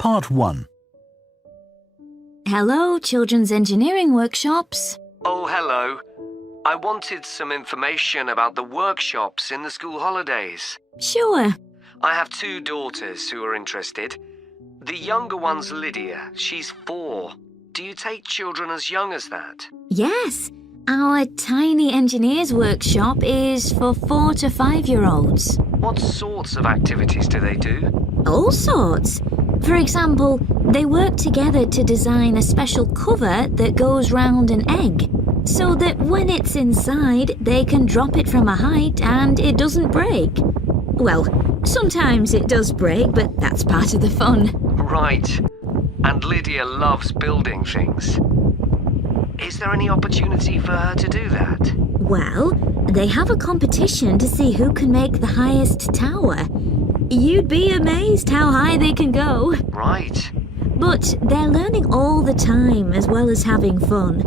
Part 1. Hello, Children's Engineering Workshops. Oh, hello. I wanted some information about the workshops in the school holidays. Sure. I have 2 daughters who are interested. The younger one's Lydia. She's 4. Do you take children as young as that? Yes, our tiny engineers workshop is for 4 to 5-year-olds. What sorts of activities do they do? All sorts. For example, they work together to design a special cover that goes round an egg, so that when it's inside, they can drop it from a height and it doesn't break. Well, sometimes it does break, but that's part of the fun. Right. And Lydia loves building things. Is there any opportunity for her to do that? Well, they have a competition to see who can make the highest tower. You'd be amazed how high they can go. Right. But they're learning all the time as well as having fun.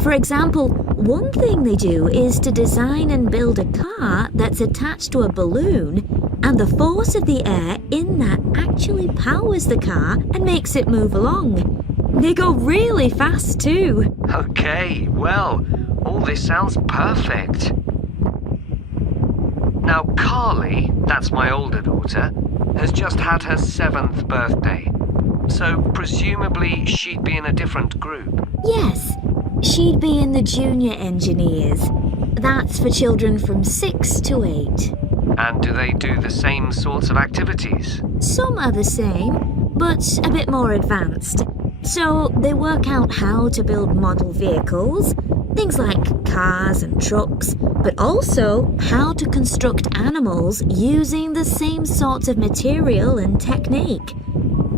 For example, one thing they do is to design and build a car that's attached to a balloon, and the force of the air in that actually powers the car and makes it move along. They go really fast too. Okay, well, all this sounds perfect. Now, Carly, that's my older daughter, has just had her 7th birthday. So, presumably, she'd be in a different group. Yes, she'd be in the junior engineers. That's for children from 6 to 8. And do they do the same sorts of activities? Some are the same, but a bit more advanced. So they work out how to build model vehicles, things like cars and trucks, but also how to construct animals using the same sorts of material and technique.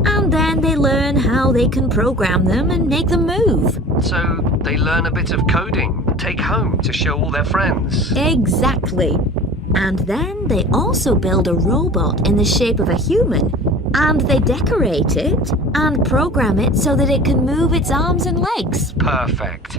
And then they learn how they can program them and make them move. So they learn a bit of coding, take home to show all their friends. Exactly. And then they also build a robot in the shape of a human, and they decorate it and program it so that it can move its arms and legs. Perfect.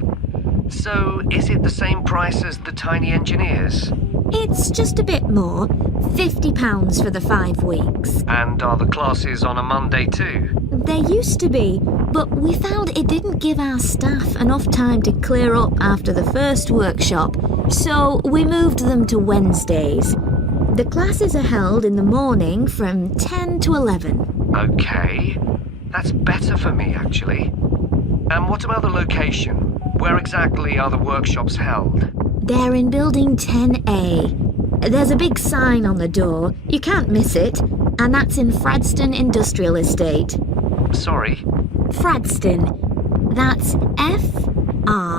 So is it the same price as the tiny engineers? It's just a bit more, £50 for the 5 weeks. And are the classes on a Monday too? They used to be, but we found it didn't give our staff enough time to clear up after the first workshop, so we moved them to Wednesdays. The classes are held in the morning from 10 to 11. Okay, that's better for me actually. And what about the location? Where exactly are the workshops held? They're in building 10A. There's a big sign on the door, you can't miss it, and that's in Fradston Industrial Estate. Sorry? Fradston. That's F-R-A-D-S-T-O-N-E.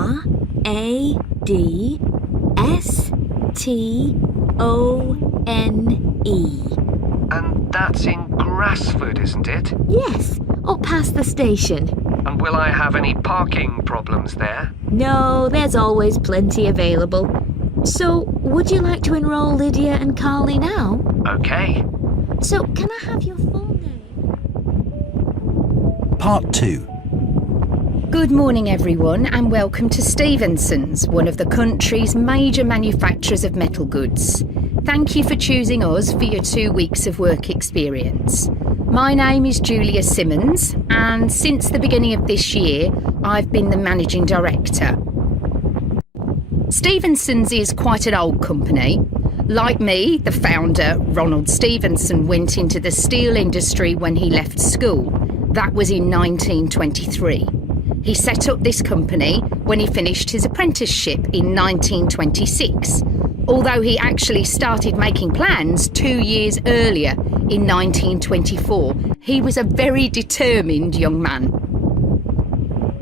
And that's in Grassford, isn't it? Yes, up past the station. And will I have any parking problems there? No, there's always plenty available. So, would you like to enroll Lydia and Carly now? Okay. So, can I have your full name? Part 2. Good morning everyone and welcome to Stevenson's, one of the country's major manufacturers of metal goods. Thank you for choosing us for your 2 weeks of work experience. My name is Julia Simmons and since the beginning of this year I've been the Managing Director. Stevenson's is quite an old company. Like me, the founder, Ronald Stevenson, went into the steel industry when he left school. That was in 1923. He set up this company when he finished his apprenticeship in 1926, although he actually started making plans 2 years earlier in 1924. He was a very determined young man.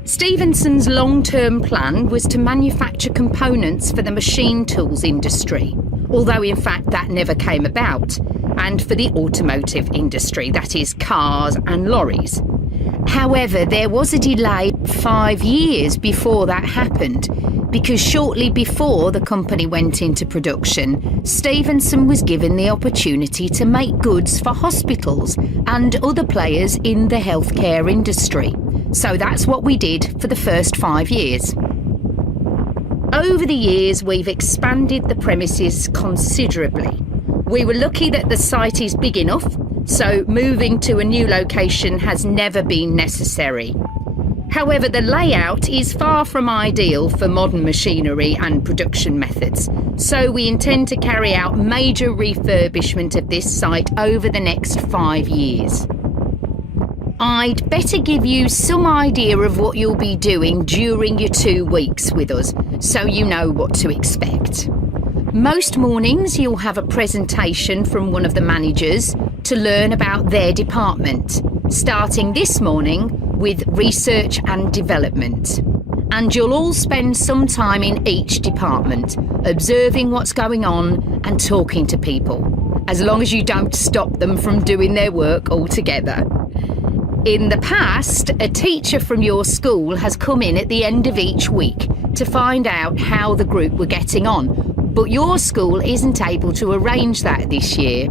Stevenson's long-term plan was to manufacture components for the machine tools industry, although in fact that never came about, and for the automotive industry, that is cars and lorries. However, there was a delay 5 years before that happened, because shortly before the company went into production, Stevenson was given the opportunity to make goods for hospitals and other players in the healthcare industry. So that's what we did for the first 5 years. Over the years, we've expanded the premises considerably. We were lucky that the site is big enough so moving to a new location has never been necessary. However, the layout is far from ideal for modern machinery and production methods, so we intend to carry out major refurbishment of this site over the next 5 years. I'd better give you some idea of what you'll be doing during your 2 weeks with us, so you know what to expect. Most mornings you'll have a presentation from one of the managers to learn about their department, starting this morning with research and development. And you'll all spend some time in each department, observing what's going on and talking to people, as long as you don't stop them from doing their work altogether. In the past, a teacher from your school has come in at the end of each week to find out how the group were getting on, but your school isn't able to arrange that this year.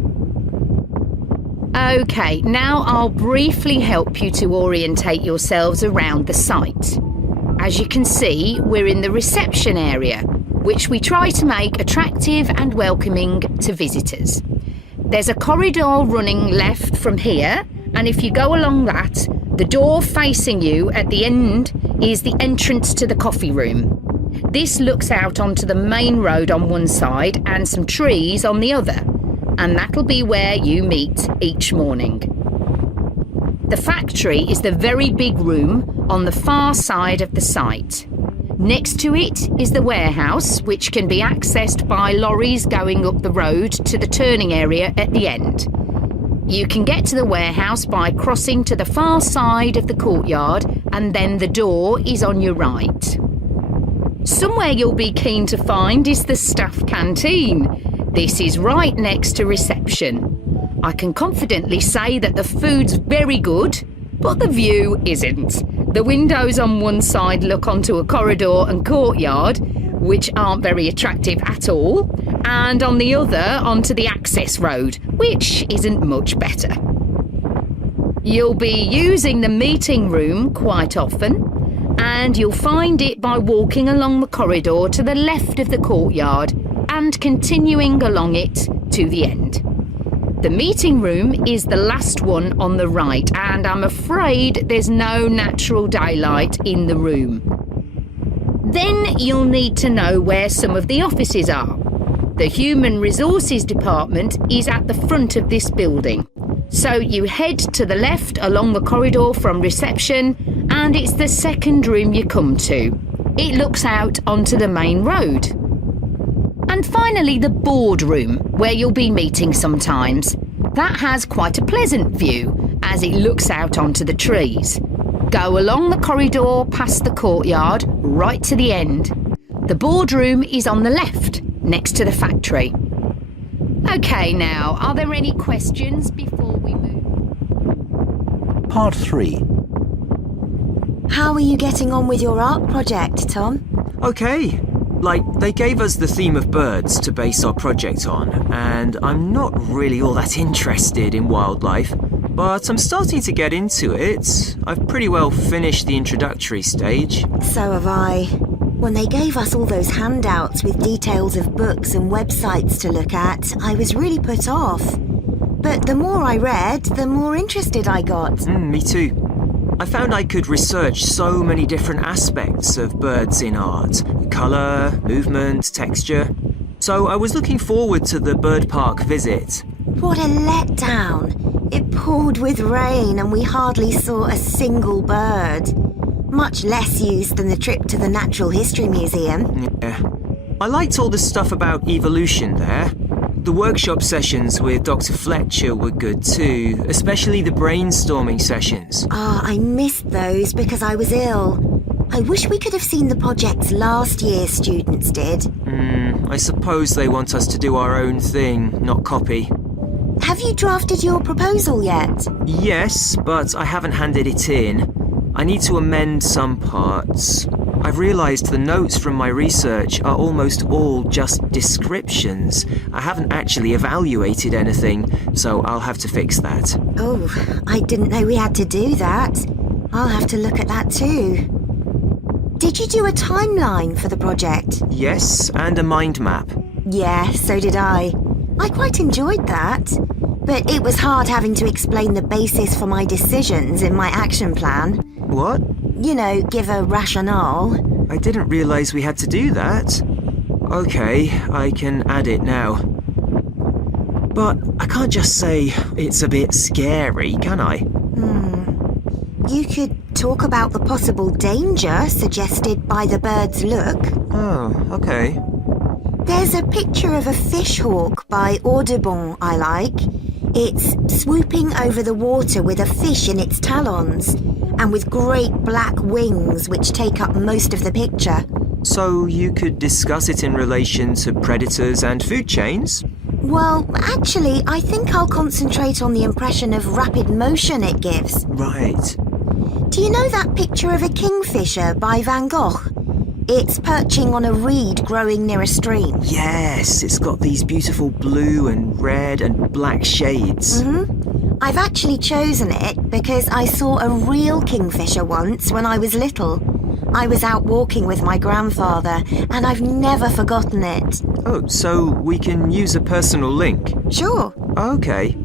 OK, now I'll briefly help you to orientate yourselves around the site. As you can see, we're in the reception area, which we try to make attractive and welcoming to visitors. There's a corridor running left from here, and if you go along that, the door facing you at the end is the entrance to the coffee room. This looks out onto the main road on one side and some trees on the other, and that'll be where you meet each morning. The factory is the very big room on the far side of the site. Next to it is the warehouse, which can be accessed by lorries going up the road to the turning area at the end. You can get to the warehouse by crossing to the far side of the courtyard, and then the door is on your right. Somewhere you'll be keen to find is the staff canteen. This is right next to reception. I can confidently say that the food's very good, but the view isn't. The windows on one side look onto a corridor and courtyard, which aren't very attractive at all, and on the other onto the access road, which isn't much better. You'll be using the meeting room quite often, and you'll find it by walking along the corridor to the left of the courtyard and continuing along it to the end. The meeting room is the last one on the right, and I'm afraid there's no natural daylight in the room. Then you'll need to know where some of the offices are. The Human Resources Department is at the front of this building. So you head to the left along the corridor from reception, and it's the second room you come to. It looks out onto the main road. And finally, the boardroom, where you'll be meeting sometimes. That has quite a pleasant view, as it looks out onto the trees. Go along the corridor past the courtyard, right to the end. The boardroom is on the left, next to the factory. OK, now, are there any questions before we move? Part 3. How are you getting on with your art project, Tom? Okay. They gave us the theme of birds to base our project on, and I'm not really all that interested in wildlife, but I'm starting to get into it. I've pretty well finished the introductory stage. So have I. When they gave us all those handouts with details of books and websites to look at, I was really put off. But the more I read, the more interested I got. Me too. I found I could research so many different aspects of birds in art. Colour, movement, texture. So I was looking forward to the bird park visit. What a letdown. It poured with rain and we hardly saw a single bird. Much less use than the trip to the Natural History Museum. Yeah. I liked all the stuff about evolution there. The workshop sessions with Dr. Fletcher were good too, especially the brainstorming sessions. I missed those because I was ill. I wish we could have seen the projects last year's students did. I suppose they want us to do our own thing, not copy. Have you drafted your proposal yet? Yes, but I haven't handed it in. I need to amend some parts. I've realised the notes from my research are almost all just descriptions. I haven't actually evaluated anything, so I'll have to fix that. Oh, I didn't know we had to do that. I'll have to look at that too. Did you do a timeline for the project? Yes, and a mind map. Yeah, so did I. I quite enjoyed that. But it was hard having to explain the basis for my decisions in my action plan. What? You know, give a rationale. I didn't realize we had to do that. Okay, I can add it now. But I can't just say it's a bit scary, can I? You could talk about the possible danger suggested by the bird's look. Oh, okay. There's a picture of a fishhawk by Audubon I like. It's swooping over the water with a fish in its talons and with great black wings which take up most of the picture. So you could discuss it in relation to predators and food chains? Well, actually, I think I'll concentrate on the impression of rapid motion it gives. Right. Do you know that picture of a kingfisher by Van Gogh? It's perching on a reed growing near a stream. Yes, it's got these beautiful blue and red and black shades. I've actually chosen it because I saw a real kingfisher once when I was little. I was out walking with my grandfather and I've never forgotten it. Oh, so we can use a personal link? Sure. Okay.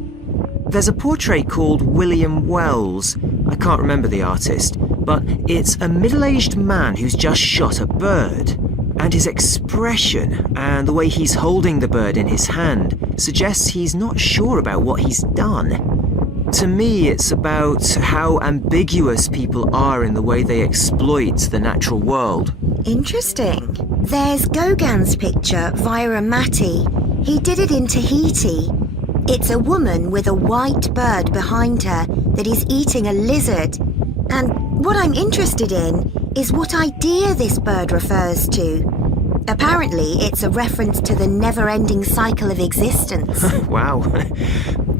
There's a portrait called William Wells. I can't remember the artist, but it's a middle-aged man who's just shot a bird. And his expression and the way he's holding the bird in his hand suggests he's not sure about what he's done. To me, it's about how ambiguous people are in the way they exploit the natural world. Interesting. There's Gauguin's picture via a Matty. He did it in Tahiti. It's a woman with a white bird behind her that is eating a lizard. And what I'm interested in is what idea this bird refers to. Apparently, it's a reference to the never-ending cycle of existence. Wow.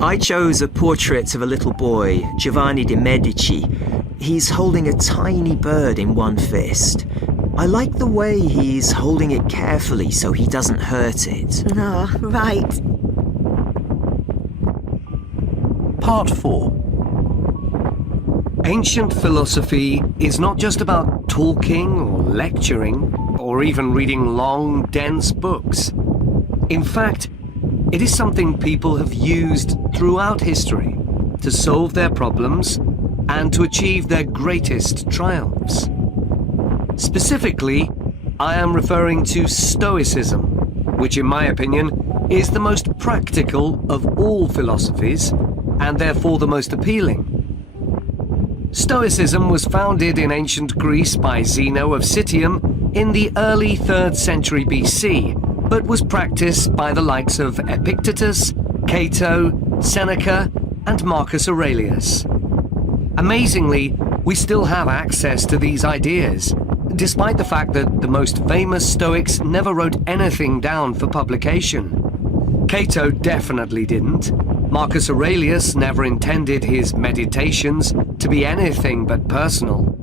I chose a portrait of a little boy, Giovanni de' Medici. He's holding a tiny bird in one fist. I like the way he's holding it carefully so he doesn't hurt it. Oh, right. Part 4. Ancient philosophy is not just about talking or lecturing or even reading long, dense books. In fact, it is something people have used throughout history to solve their problems and to achieve their greatest triumphs. Specifically, I am referring to Stoicism, which in my opinion is the most practical of all philosophies and therefore the most appealing. Stoicism was founded in ancient Greece by Zeno of Citium in the early 3rd century BC, but was practiced by the likes of Epictetus, Cato, Seneca, and Marcus Aurelius. Amazingly, we still have access to these ideas, despite the fact that the most famous Stoics never wrote anything down for publication. Cato definitely didn't. Marcus Aurelius never intended his meditations to be anything but personal.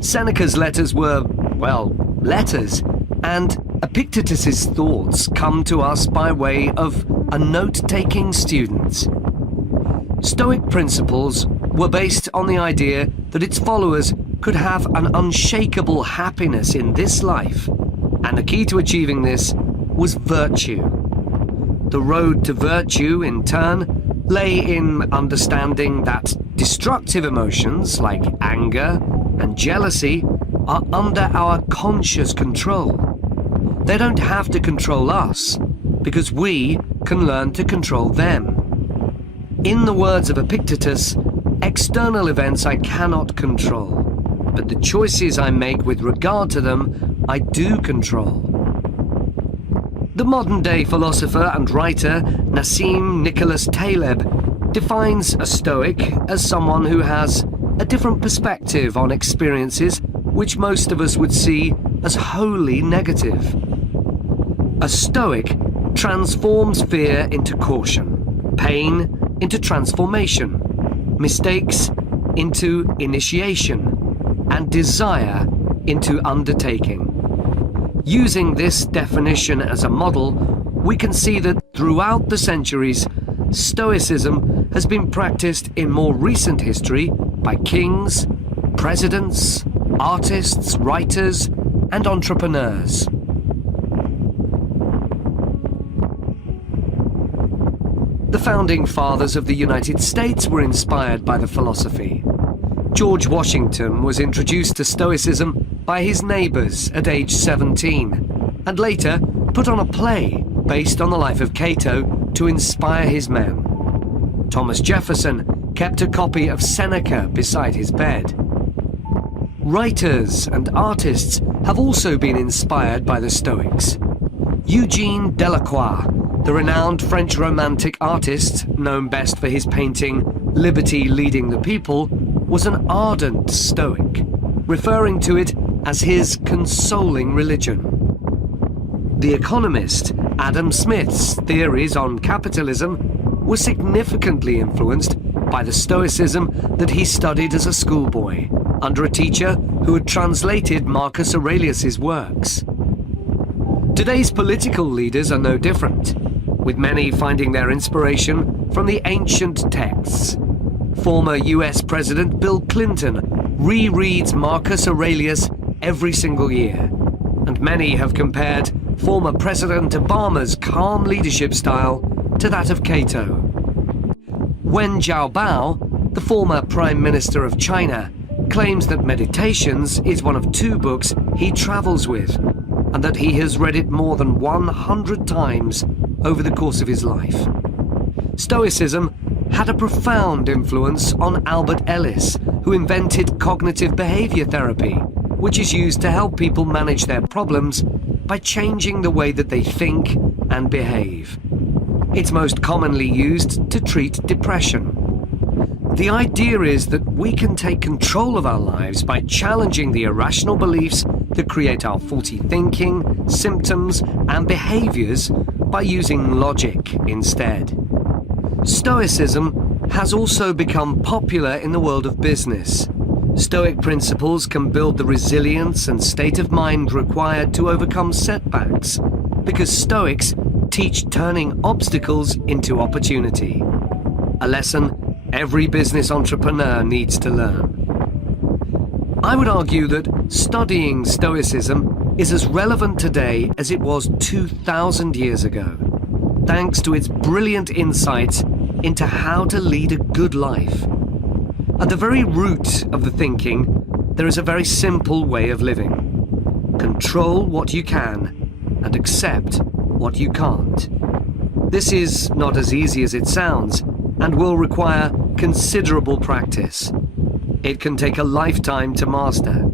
Seneca's letters were, well, letters, and Epictetus's thoughts come to us by way of a note-taking student. Stoic principles were based on the idea that its followers could have an unshakable happiness in this life, and the key to achieving this was virtue. The road to virtue, in turn, lay in understanding that destructive emotions like anger and jealousy are under our conscious control. They don't have to control us, because we can learn to control them. In the words of Epictetus, external events I cannot control, but the choices I make with regard to them, I do control. The modern-day philosopher and writer Nassim Nicholas Taleb defines a Stoic as someone who has a different perspective on experiences which most of us would see as wholly negative. A Stoic transforms fear into caution, pain into transformation, mistakes into initiation, and desire into undertaking. Using this definition as a model, we can see that throughout the centuries, Stoicism has been practiced in more recent history by kings, presidents, artists, writers, and entrepreneurs. The founding fathers of the United States were inspired by the philosophy. George Washington was introduced to Stoicism by his neighbours at age 17, and later put on a play based on the life of Cato to inspire his men. Thomas Jefferson kept a copy of Seneca beside his bed. Writers and artists have also been inspired by the Stoics. Eugene Delacroix, the renowned French Romantic artist, known best for his painting Liberty Leading the People, was an ardent Stoic, referring to it as his consoling religion. The economist Adam Smith's theories on capitalism were significantly influenced by the Stoicism that he studied as a schoolboy, under a teacher who had translated Marcus Aurelius's works. Today's political leaders are no different, with many finding their inspiration from the ancient texts. Former US President Bill Clinton rereads Marcus Aurelius every single year, and many have compared former President Obama's calm leadership style to that of Cato. Wen Jiabao, the former Prime Minister of China, claims that Meditations is one of 2 books he travels with, and that he has read it more than 100 times over the course of his life. Stoicism had a profound influence on Albert Ellis, who invented cognitive behavior therapy, which is used to help people manage their problems by changing the way that they think and behave. It's most commonly used to treat depression. The idea is that we can take control of our lives by challenging the irrational beliefs that create our faulty thinking, symptoms, and behaviors by using logic instead. Stoicism has also become popular in the world of business. Stoic principles can build the resilience and state of mind required to overcome setbacks, because Stoics teach turning obstacles into opportunity. A lesson every business entrepreneur needs to learn. I would argue that studying Stoicism is as relevant today as it was 2,000 years ago, thanks to its brilliant insights into how to lead a good life. At the very root of the thinking, there is a very simple way of living. Control what you can and accept what you can't. This is not as easy as it sounds and will require considerable practice. It can take a lifetime to master.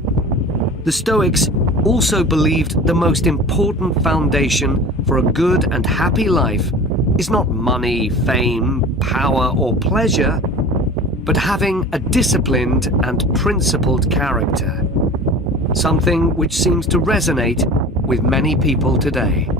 The Stoics also believed the most important foundation for a good and happy life is not money, fame, power, or pleasure, but having a disciplined and principled character. Something which seems to resonate with many people today.